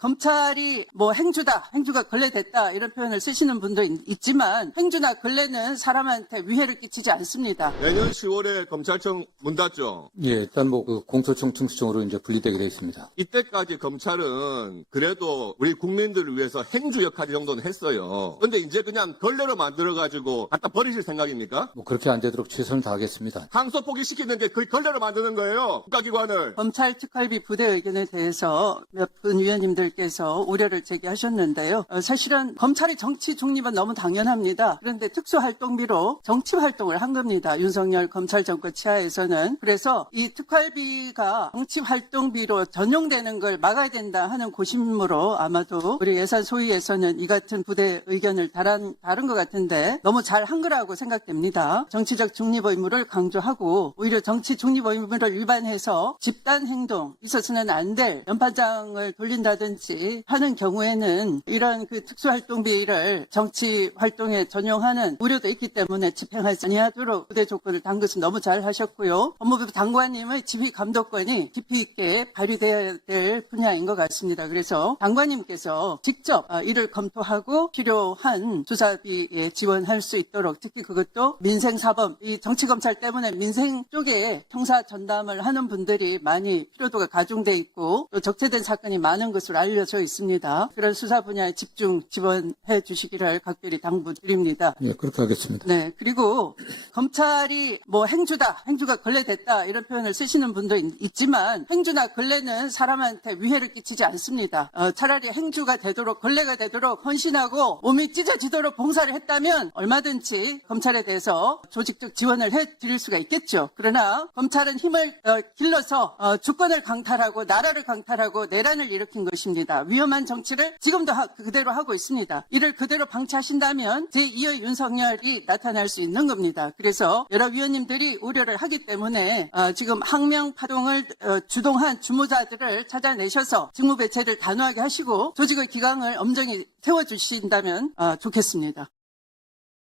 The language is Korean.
검찰이 뭐 행주다, 행주가 걸레됐다 이런 표현을 쓰시는 분도 있, 있지만 행주나 걸레는 사람한테 위해를 끼치지 않습니다. 내년 10월에 검찰청 문 닫죠. 예, 일단 뭐 그 공소청 충수청으로 이제 분리되게 되어 있습니다. 이때까지 검찰은 그래도 우리 국민들을 위해서 행주 역할 정도는 했어요. 근데 이제 그냥 걸레로 만들어 가지고 갖다 버리실 생각입니까? 뭐 그렇게 안 되도록 최선을 다하겠습니다. 항소 포기시키는 게 그 걸레로 만드는 거예요. 국가기관을. 검찰 특활비 부대 의견에 대해서 몇 분 위원님들 께서 우려를 제기하셨는데요. 어, 사실은 검찰의 정치 중립은 너무 당연합니다. 그런데 특수활동비로 정치 활동을 한 겁니다. 윤석열 검찰 정권 치하에서는. 그래서 이 특활비가 정치 활동비로 전용되는 걸 막아야 된다 하는 고심으로 아마도 우리 예산 소위에서는 이 같은 부대 의견을 다른, 다른 것 같은데 너무 잘 한 거라고 생각됩니다. 정치적 중립 의무를 강조하고 오히려 정치 중립 의무를 위반해서 집단 행동 있어서는 안 될 연판장을 돌린다든지 하는 경우에는 이런 그 특수활동비를 정치 활동에 전용하는 우려도 있기 때문에 집행하지 아니하도록 부대 조건을 단 것은 너무 잘 하셨고요. 법무부 장관님의 지휘 감독권이 깊이 있게 발휘되어야 될 분야인 것 같습니다. 그래서 장관님께서 직접 어, 이를 검토하고 필요한 수사비에 지원할 수 있도록 특히 그것도 민생사범, 이 정치검찰 때문에 민생 쪽에 형사 전담을 하는 분들이 많이 필요도가 가중돼 있고 또 적재된 사건이 많은 것으로 알 려져 있습니다. 그런 수사 분야에 집중 지원해 주시기를 각별히 당부드립니다. 예, 그렇게 하겠습니다. 네, 그리고 검찰이 뭐 행주다, 행주가 걸레됐다 이런 표현을 쓰시는 분도 있, 지만 행주나 걸레는 사람한테 위해를 끼치지 않습니다. 어, 차라리 행주가 되도록 걸레가 되도록 헌신하고 몸이 찢어지도록 봉사를 했다면 얼마든지 검찰에 대해서 조직적 지원을 해드릴 수가 있겠죠. 그러나 검찰은 힘을 어, 길러서 어, 주권을 강탈하고 나라를 강탈하고 내란을 일으킨 것입니다. 위험한 정치를 지금도 하- 그대로 하고 있습니다. 이를 그대로 방치하신다면 제2의 윤석열이 나타날 수 있는 겁니다. 그래서 여러 위원님들이 우려를 하기 때문에 어, 지금 항명 파동을 어, 주동한 주무자들을 찾아내셔서 직무 배치를 단호하게 하시고 조직의 기강을 엄정히 세워주신다면 어, 좋겠습니다.